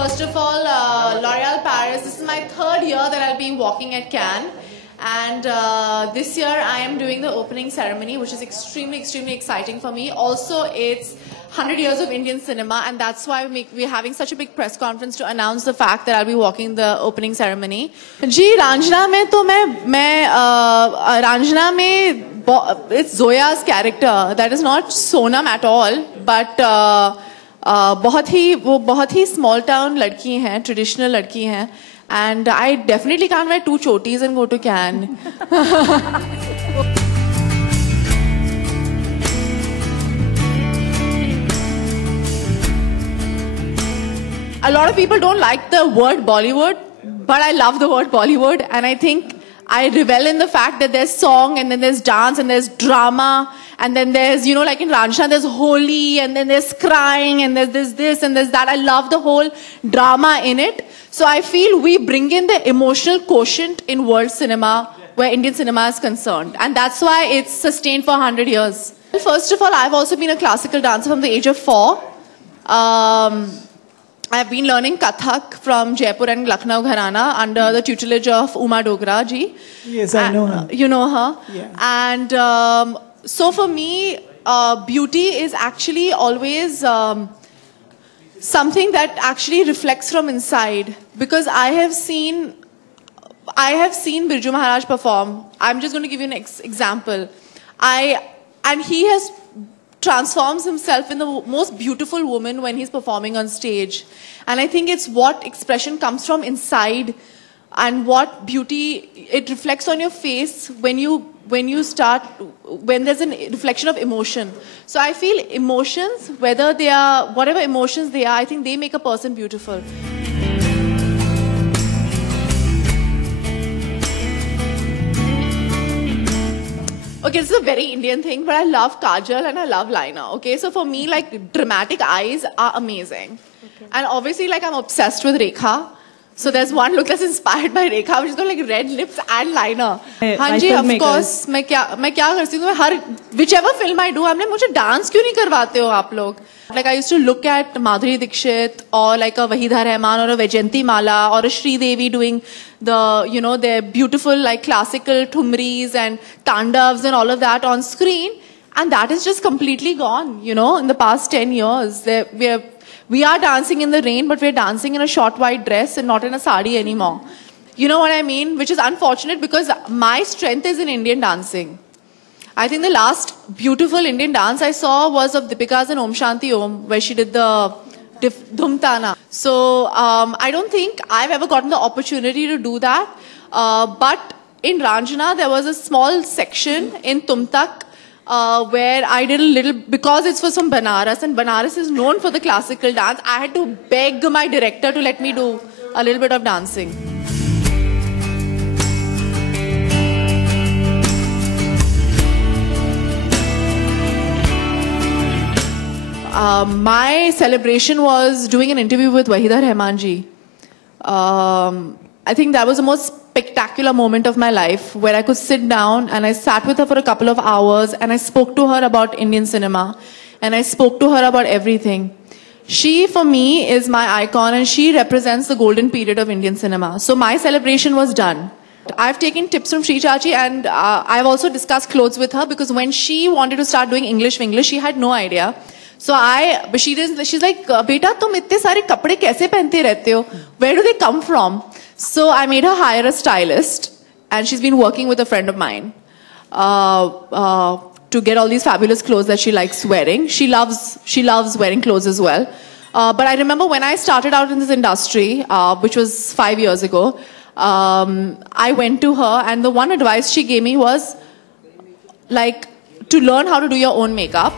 First of all, L'Oréal Paris, this is my third year that I'll be walking at Cannes. And this year I am doing the opening ceremony, which is extremely exciting for me. Also, it's 100 years of Indian cinema, and that's why we're having such a big press conference to announce the fact that I'll be walking the opening ceremony. Ji, Ranjana में तो मैं Ranjana में it's Zoya's character. That is not Sonam at all, but वो बहुत ही small town लड़की हैं, traditional लड़की हैं. And I definitely can't wear 2 chotis and go to Cannes. A lot of people don't like the word Bollywood, but I love the word Bollywood, and I think I revel in the fact that there's song, and then there's dance, and there's drama, and then there's, you know, like in Ranjana, there's Holi, and then there's crying, and there's this, and there's that. I love the whole drama in it. So I feel we bring in the emotional quotient in world cinema where Indian cinema is concerned. And that's why it's sustained for 100 years. First of all, I've also been a classical dancer from the age of 4. I've been learning Kathak from Jaipur and Lucknow Gharana under the tutelage of Uma Dogra ji. Yes, I know her. You know her? Yeah. And so for me, beauty is actually always something that actually reflects from inside. Because I have seen Birju Maharaj perform. I'm just going to give you an example. And he has transforms himself in the most beautiful woman when he's performing on stage. And I think it's what expression comes from inside and what beauty, it reflects on your face when there's a reflection of emotion. So I feel emotions, whether they are, whatever emotions they are, I think they make a person beautiful. Okay, this is a very Indian thing, but I love kajal and I love liner. Okay, so for me, like, dramatic eyes are amazing. Okay. And obviously, like, I'm obsessed with Rekha. So there's one look that's inspired by Rekha, which is got like red lips and liner. Hanji, of course, मैं क्या करती हूँ? Whichever film I do, I'm like, मुझे dance क्यों नहीं करवाते हो आप लोग? Like, I used to look at Madhuri Dixit or like a Wahida Rahman or a Vaijayanti Mala or a Sri Devi doing their beautiful like classical thumris and tandavs and all of that on screen, and that is just completely gone. You know, in the past 10 years, we are dancing in the rain, but we're dancing in a short white dress and not in a sari anymore. You know what I mean? Which is unfortunate because my strength is in Indian dancing. I think the last beautiful Indian dance I saw was of Deepika's and Om Shanti Om, where she did the Dhumtana. So I don't think I've ever gotten the opportunity to do that. But in Ranjana, there was a small section in Tumtak where I did a little, because it was from Banaras, and Banaras is known for the classical dance. I had to beg my director to let me do a little bit of dancing. My celebration was doing an interview with Wahida Rahman ji. I think that was the most spectacular moment of my life, where I could sit down and I sat with her for a couple of hours and I spoke to her about Indian cinema and I spoke to her about everything. She, for me, is my icon and she represents the golden period of Indian cinema. So my celebration was done. I've taken tips from Sri Chachi, and I've also discussed clothes with her, because when she wanted to start doing English, she had no idea. So she's like, beta, tum itte sare kapde kaise pehante rehte ho? Where do they come from? So I made her hire a stylist, and she's been working with a friend of mine to get all these fabulous clothes that she likes wearing. She loves wearing clothes as well. But I remember when I started out in this industry, which was 5 years ago, I went to her, and the one advice she gave me was like to learn how to do your own makeup.